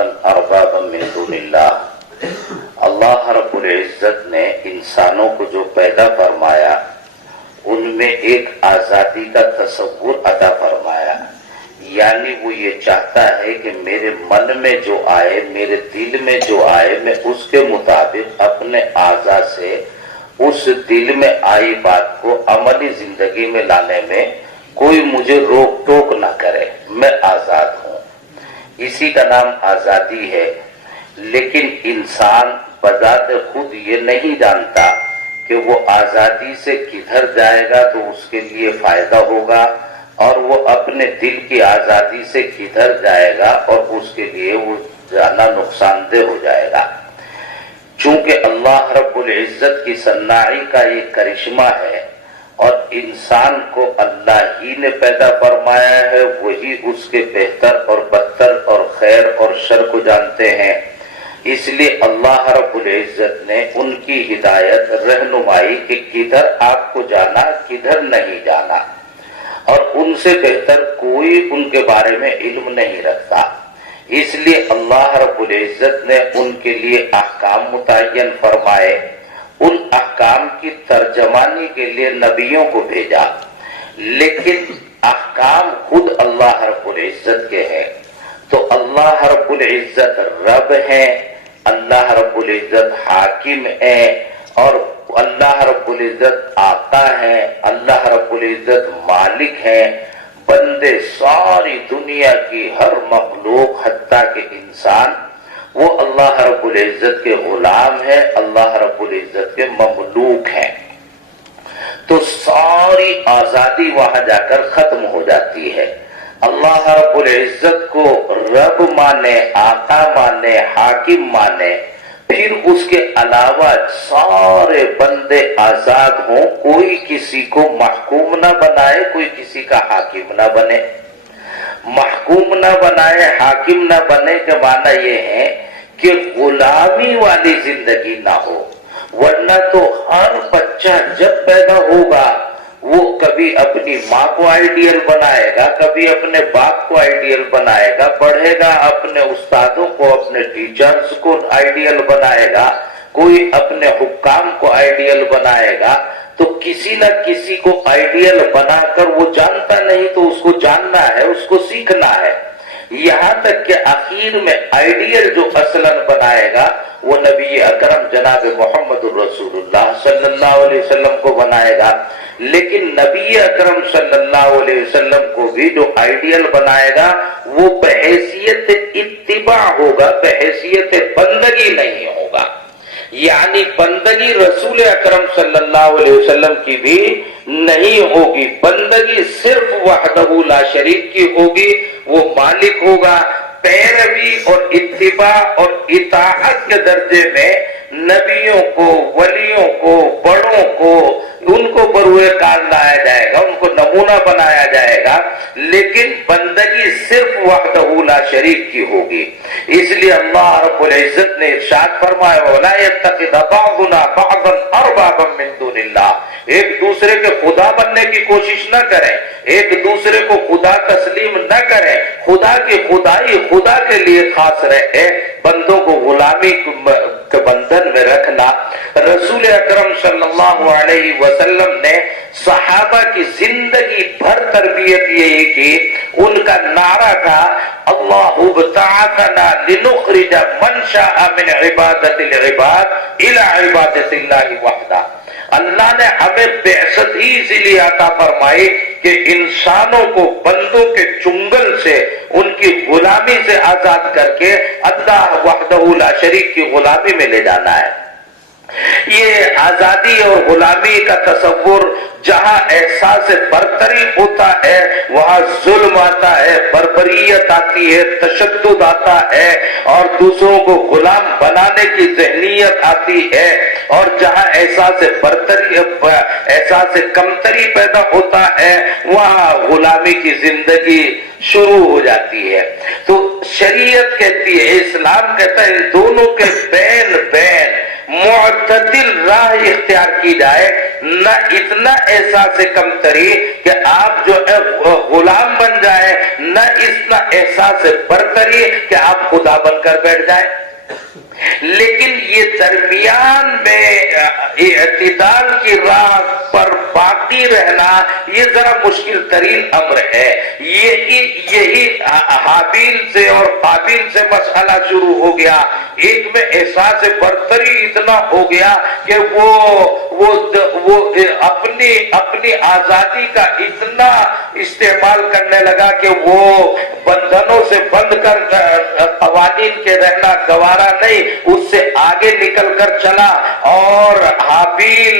اربابا من دون اللہ۔ اللہ رب العزت نے انسانوں کو جو پیدا فرمایا ان میں ایک آزادی کا تصور عطا فرمایا، یعنی وہ یہ چاہتا ہے کہ میرے من میں جو آئے، میرے دل میں جو آئے، میں اس کے مطابق اپنے اعضاء سے اس دل میں آئی بات کو عملی زندگی میں لانے میں کوئی مجھے روک ٹوک نہ کرے، میں آزاد ہوں۔ اسی کا نام آزادی ہے۔ لیکن انسان بذات خود یہ نہیں جانتا کہ وہ آزادی سے کدھر جائے گا تو اس کے لیے فائدہ ہوگا، اور وہ اپنے دل کی آزادی سے کدھر جائے گا اور اس کے لیے وہ جانا نقصان دہ ہو جائے گا۔ چونکہ اللہ رب العزت کی صناعی کا یہ کرشمہ ہے، اور انسان کو اللہ ہی نے پیدا فرمایا ہے، وہی اس کے بہتر اور بدتر اور خیر اور شر کو جانتے ہیں۔ اس لیے اللہ رب العزت نے ان کی ہدایت رہنمائی کہ کدھر آپ کو جانا، کدھر نہیں جانا، اور ان سے بہتر کوئی ان کے بارے میں علم نہیں رکھتا۔ اس لیے اللہ رب العزت نے ان کے لیے احکام متعین فرمائے، ان احکام کی ترجمانی کے لیے نبیوں کو بھیجا، لیکن احکام خود اللہ رب العزت کے ہیں۔ تو اللہ رب العزت رب ہیں، اللہ رب العزت حاکم ہیں، اور اللہ رب العزت آقا ہیں، اللہ رب العزت مالک ہیں۔ بندے ساری دنیا کی ہر مخلوق حتیٰ کہ انسان وہ اللہ رب العزت کے غلام ہے، اللہ رب العزت کے مملوک ہیں۔ تو ساری آزادی وہاں جا کر ختم ہو جاتی ہے۔ اللہ رب العزت کو رب مانے، آقا مانے، حاکم مانے، پھر اس کے علاوہ سارے بندے آزاد ہوں، کوئی کسی کو محکوم نہ بنائے، کوئی کسی کا حاکم نہ بنے۔ محکوم نہ بنائے، حاکم نہ بنے کا معنی یہ ہے کہ غلامی والی زندگی نہ ہو، ورنہ تو ہر بچہ جب پیدا ہوگا وہ کبھی اپنی ماں کو آئیڈیل بنائے گا، کبھی اپنے باپ کو آئیڈیل بنائے گا، پڑھے گا اپنے استادوں کو، اپنے ٹیچرز کو آئیڈیل بنائے گا، کوئی اپنے حکام کو آئیڈیل بنائے گا۔ تو کسی نہ کسی کو آئیڈیل بنا کر وہ جانتا نہیں تو اس کو جاننا ہے، اس کو سیکھنا ہے، یہاں تک کہ آخر میں آئیڈیل جو اصلاً بنائے گا وہ نبی اکرم جناب محمد الرسول اللہ صلی اللہ علیہ وسلم کو بنائے گا۔ لیکن نبی اکرم صلی اللہ علیہ وسلم کو بھی جو آئیڈیل بنائے گا وہ بحیثیت اتباع ہوگا، بحیثیت بندگی نہیں ہوگا۔ یعنی بندگی رسول اکرم صلی اللہ علیہ وسلم کی بھی نہیں ہوگی، بندگی صرف وحدہ لا شریک کی ہوگی، وہ مالک ہوگا۔ پیروی اور اتباع اور اطاعت کے درجے میں نبیوں کو، ولیوں کو، بڑوں کو، ان کو بروئے کار لایا جائے گا، ان کو نمونہ بنایا جائے گا، لیکن بندگی صرف وحدہ لا شریک کی ہوگی۔ اس لیے اللہ رب العزت نے ارشاد فرمایا وَلَا يَتَّخِذَ بَعْضُنَا بَعْضًا أَرْبَابًا مِّن دُونِ اللَّهِ، ایک دوسرے کے خدا بننے کی کوشش نہ کریں، ایک دوسرے کو خدا تسلیم نہ کریں۔ خدا کی خدائی خدا کے لیے خاص رہے، بندوں کو غلامی کے بندھن میں رکھنا۔ رسول اکرم صلی اللہ علیہ وسلم نے صحابہ کی زندگی بھر تربیت یہی کی، ان کا نعرہ تھا اللہ ابتعثنا لنخرج من شاء من عبادت العباد الى عبادت اللہ وحدہ۔ اللہ نے ہمیں بعثت ہی اسی لیے عطا فرمائی کہ انسانوں کو بندوں کے چنگل سے، ان کی غلامی سے آزاد کر کے اللہ وحدہ لا شریک کی غلامی میں لے جانا ہے۔ یہ آزادی اور غلامی کا تصور جہاں احساس برتری ہوتا ہے وہاں ظلم آتا ہے، بربریت آتی ہے، تشدد آتا ہے، اور دوسروں کو غلام بنانے کی ذہنیت آتی ہے، اور جہاں احساس برتری، احساس کمتری پیدا ہوتا ہے وہاں غلامی کی زندگی شروع ہو جاتی ہے۔ تو شریعت کہتی ہے، اسلام کہتا ہے ان دونوں کے بین معتدل راہ اختیار کی جائے، نہ اتنا احساس کمتری کہ آپ جو ہے غلام بن جائے، نہ اتنا احساس برتری کہ آپ خدا بن کر بیٹھ جائیں. لیکن یہ درمیان میں اعتدال کی راہ پر باقی رہنا یہ ذرا مشکل ترین امر ہے. یہی حابیل سے اور قابیل سے مسئلہ شروع ہو گیا. ایک میں احساس برتری اتنا ہو گیا کہ وہ اپنی آزادی کا اتنا استعمال کرنے لگا کہ وہ بندھنوں سے بند کر قوانین کے رہنا گوارا نہیں، اس سے آگے نکل کر چلا اور حابیل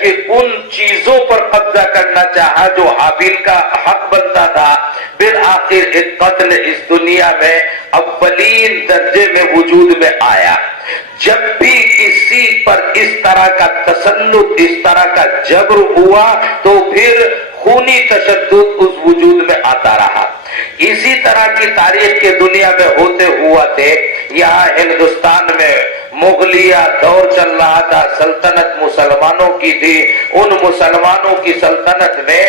کے ان چیزوں پر قبضہ کرنا چاہا جو حابیل کا حق بنتا تھا. بالآخر ایک قتل اس دنیا میں اولین درجے میں وجود میں آیا. جب بھی کسی پر اس طرح کا تسلط، اس طرح کا جبر ہوا تو پھر خونی تشدد اس وجود میں آتا رہا. اسی طرح کی تاریخ کے دنیا میں ہوتے ہوا تھے. یہاں ہندوستان میں مغلیہ دور چل رہا تھا، سلطنت مسلمانوں کی تھی. ان مسلمانوں کی سلطنت میں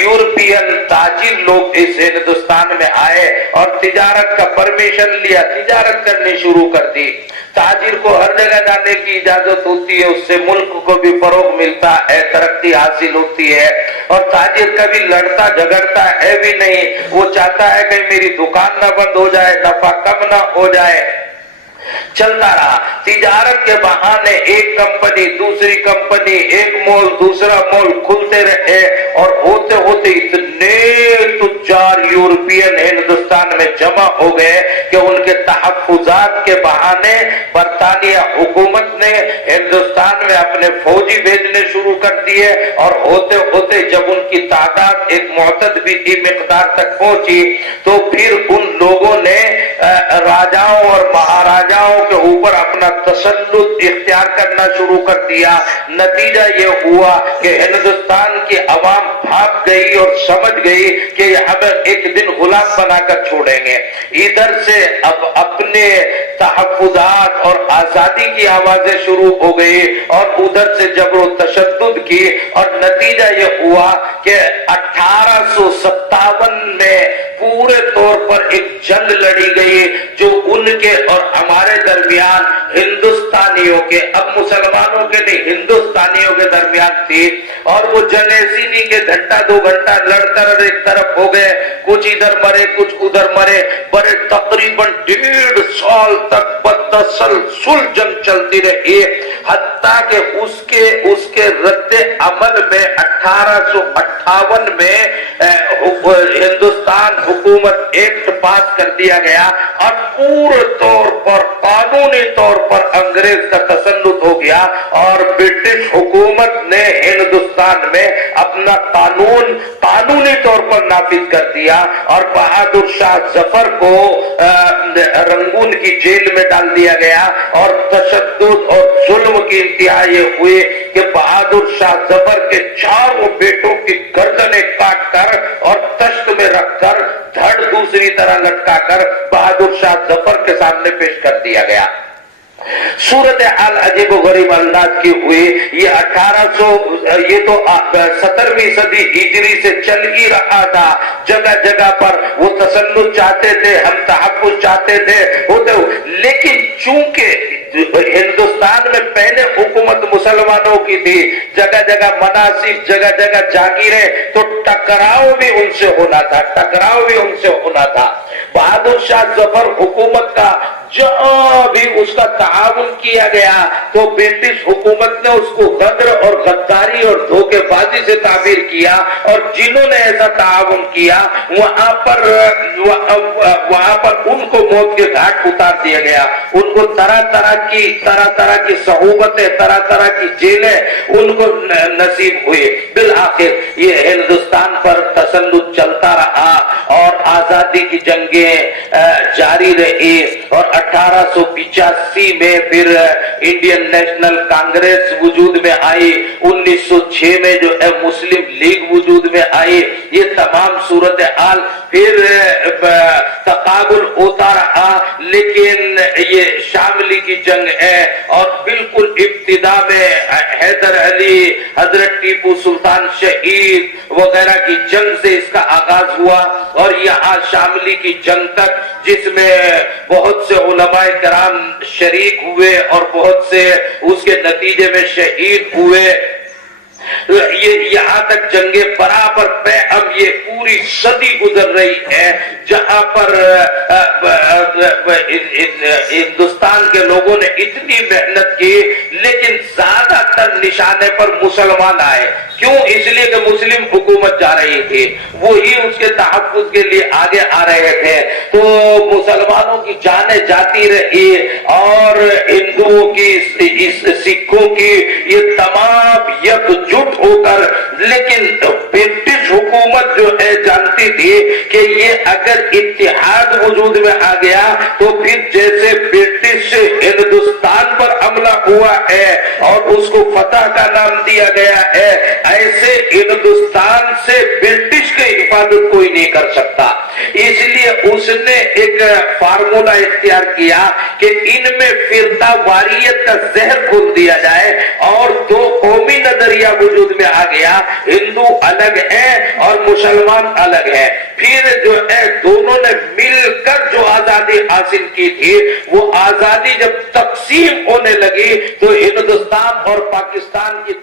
یورپین تاجر لوگ اس ہندوستان میں آئے اور تجارت کا پرمیشن لیا، تجارت کرنی شروع کر دی. تاجر کو ہر جگہ جانے کی اجازت ہوتی ہے، اس سے ملک کو بھی فروغ ملتا ہے، ترقی حاصل ہوتی ہے. اور تاجر کبھی لڑتا جھگڑتا ہے بھی نہیں، وہ چاہتا ہے کہ میری دکان نہ بند ہو جائے، نفع کم نہ ہو جائے. چلتا رہا. تجارت کے بہانے ایک کمپنی دوسری کمپنی، ایک مول دوسرا مول کھلتے رہے اور ہوتے ہوتے اتنے تجار یورپین ہندوستان میں جمع ہو گئے کہ ان کے تحفظات کے بہانے برطانیہ حکومت نے ہندوستان میں اپنے فوجی بھیجنے شروع کر دیے. اور ہوتے ہوتے جب ان کی تعداد ایک معتدل مقدار تک پہنچی تو پھر ان لوگوں نے راجاؤں اور مہاراجاؤں کے اوپر اپنا تسلط اختیار کرنا شروع کر دیا. نتیجہ یہ ہوا کہ ہندوستان کی عوام بھاگ گئی اور سمجھ گئی کہ ہمیں ایک دن غلام بنا کر چھوڑیں گے. ادھر سے اب اپنے تحفظات اور آزادی کی آوازیں شروع ہو گئی اور ادھر سے جبر و تشدد کی. اور نتیجہ یہ ہوا کہ 1857 میں پورے طور پر ایک جنگ لڑی گئی جو ان کے اور ہمارے درمیان، ہندوستانیوں کے، اب مسلمانوں کے نہیں، ہندوستانیوں کے درمیان تھی. اور وہ جنگ ایسی نہیں کہ گھنٹہ دو گھنٹہ لڑ کر ایک طرف ہو گئے، کچھ ادھر مرے کچھ ادھر مرے. بڑے تقریباً 1.5 سال تک تسلسل جنگ چلتی رہی، حتیٰ کہ اس کے رد عمل میں 1858 میں ہندوستان حکومت ایکٹ پاس کر دیا گیا اور پورے طور پر قانونی طور پر انگریز کا تسلط ہو گیا اور برٹش حکومت نے ہندوستان میں اپنا قانون قانونی طور پر نافذ کر دیا. اور بہادر شاہ ظفر کو رنگون کی جیل میں ڈال دیا گیا. اور تشدد اور ظلم کی انتہا یہ ہوئی کہ بہادر شاہ ظفر کے 4 بیٹوں کی گردنیں کاٹ کر اور تشت میں رکھ کر دھڑ دوسری طرح لٹکا کر بہادر شاہ ظفر کے سامنے پیش کر دیا گیا. صورتحال عجیب و غریب انداز کی ہوئی. یہ 17ویں صدی ہجری سے چل ہی رہا تھا. جگہ جگہ پر وہ تسلط چاہتے تھے، ہم تحفظ چاہتے تھے ہوتے، لیکن چونکہ ہندوستان میں پہلے حکومت مسلمانوں کی تھی، جگہ جگہ مناصب، جگہ جگہ جاگیریں، تو ٹکراؤ بھی ان سے ہونا تھا. بہادر شاہ ظفر حکومت کا جہاں بھی اس کا تعاون کیا گیا تو برٹش حکومت نے اس کو غدر اور غداری اور دھوکے بازی سے تعبیر کیا. اور جنہوں نے ایسا تعاون کیا وہاں پر ان کو موت کے گھاٹ اتار دیا گیا. ان کو طرح طرح کی صعوبتیں، طرح طرح کی جیلیں ان کو نصیب ہوئی. بالآخر یہ ہندوستان پر تسلط چلتا رہا اور آزادی کی جنگیں جاری رہی. اور 1885 میں پھر انڈین نیشنل کانگریس وجود میں آئی. 1906 میں جو ہے مسلم لیگ وجود میں آئی. یہ تمام صورتحال پھر تقابل ہوتا رہا. لیکن یہ شام شاملی کی جنگ ہے، اور بالکل ابتدا میں حیدر علی، حضرت ٹیپو سلطان شہید وغیرہ کی جنگ سے اس کا آغاز ہوا، اور یہاں شاملی کی جنگ تک جس میں بہت سے علماء کرام شریک ہوئے اور بہت سے اس کے نتیجے میں شہید ہوئے، یہ یہاں تک جنگیں برابر اب یہ پوری صدی گزر رہی ہے جہاں پر ہندوستان کے لوگوں نے اتنی محنت کی، لیکن زیادہ تر نشانے پر مسلمان آئے۔ کیوں؟ اس لیے کہ مسلم حکومت جا رہی تھی، وہی اس کے تحفظ کے لیے آگے آ رہے تھے، تو مسلمانوں کی جانیں جاتی رہی اور ہندوؤں کی، سکھوں کی، یہ تمام یکجٹ ہو کر، لیکن برٹش حکومت جو ہے جانتی تھی کہ یہ اگر اتحاد وجود میں آ گیا تو پھر جیسے برٹش ہندوستان پر حملہ ہوا ہے اور اس کو فتح کا نام دیا گیا ہے، ایسے ہندوستان سے برٹش کی حفاظت کوئی نہیں کر سکتا۔ اس لیے اس نے ایک فارمولا اختیار کیا کہ ان میں فرقہ واریت کا زہر کھول دیا جائے اور دو قومی نظریہ وجود میں آ گیا، ہندو الگ ہے اور مسلمان الگ ہے۔ پھر جو ہے دونوں نے مل کر جو آزادی حاصل کی تھی، وہ آزادی جب تقسیم ہونے لگی تو ہندوستان اور پاکستان کی